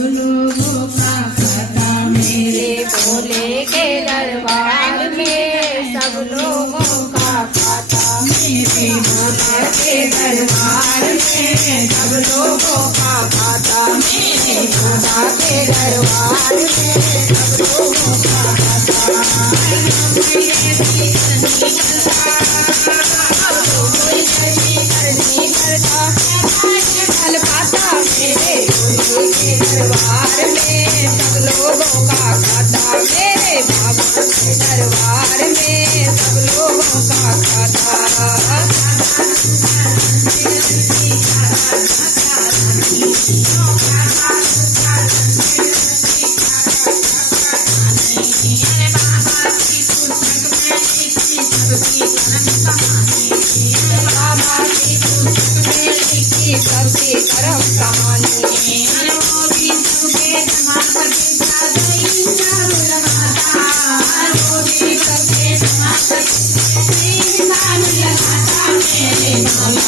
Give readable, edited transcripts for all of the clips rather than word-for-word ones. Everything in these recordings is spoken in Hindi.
लोगों का खाता मेरे भोले के दरबार में सब लोगों का खाता मेरे भोले के दरबार में सब लोगों का खाता मेरे भोला के दरबार में सब लोगों का खाता कोई ऐसी करनी करता फल पाता मेरे भोले के दरबार में सब लोगों का खाता मेरे बाबा के दरबार में सब लोगों का खाता सबकी करम कहानी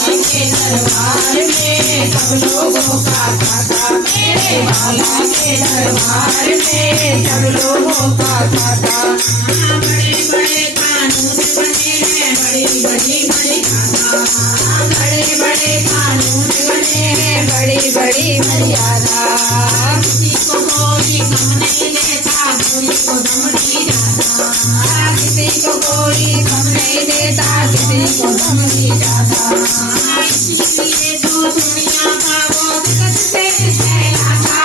दरबार में सब लोगों का खाता मेरे बाबा के दरबार में सब लोगों का खाता बड़े बड़े कानून बने हैं बड़ी बड़ी मर्यादा बड़े बड़े कानून बने हैं बड़ी बड़ी मर्यादा किसी को कोई गम नहीं देता किसी को दम नहीं जाता किसी को कोई गम नहीं देता किसी को दम नहीं जाता इसीलिए तो दुनिया का वो जगत से कहलाता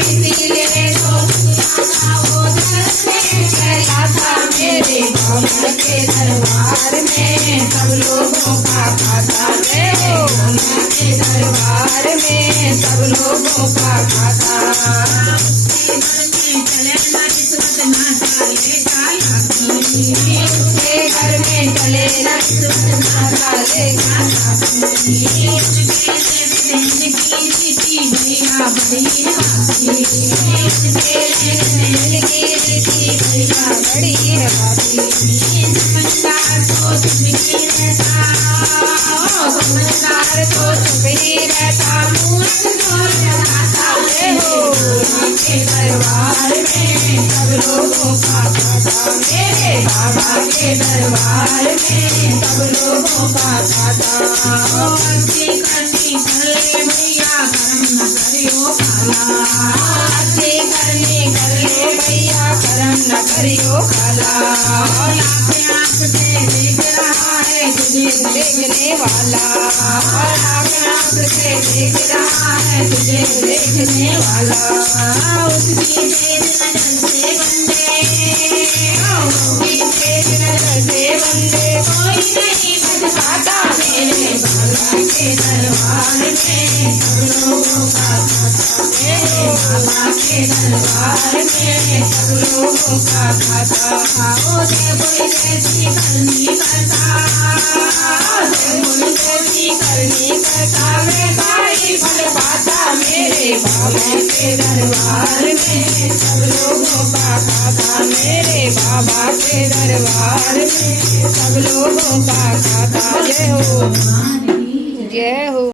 इसीलिए तो दुनिया का वो जगत से कहलाता मेरे बाबा के दरबार में सब लोगों का खाता मेरे बाबा के दरबार में सब लोगों का खाता चले ना किस्मत ना चाले उसके घर में चले ना किस्मत ना चाले दरबार में सब लोगों का खाता मेरे बाबा के दरबार में सब लोगों का खाता अच्छी करनी करे भैया कर्म न करियो काला अच्छी करनी करे भैया कर्म न करियो काला आँख से देख रहा है तुझे देखने वाला आँख से देख रहा है तुझे देखने वाला उसकी तेज नजर से बंदे कोई नहीं बच पाता मेरे बाबा के दरबार में सब लोगों का खाता मेरे बाबा के दरबार में सब लोगों का खाता उसे कोई कैसी करनी करता उसे कोई कैसी करनी करता मैं सारी फल पाता मेरे बाबा के दरबार में सब लोगों का खाता मेरे बाबा के दरबार में सब लोगों का खाता जय हो जय हो।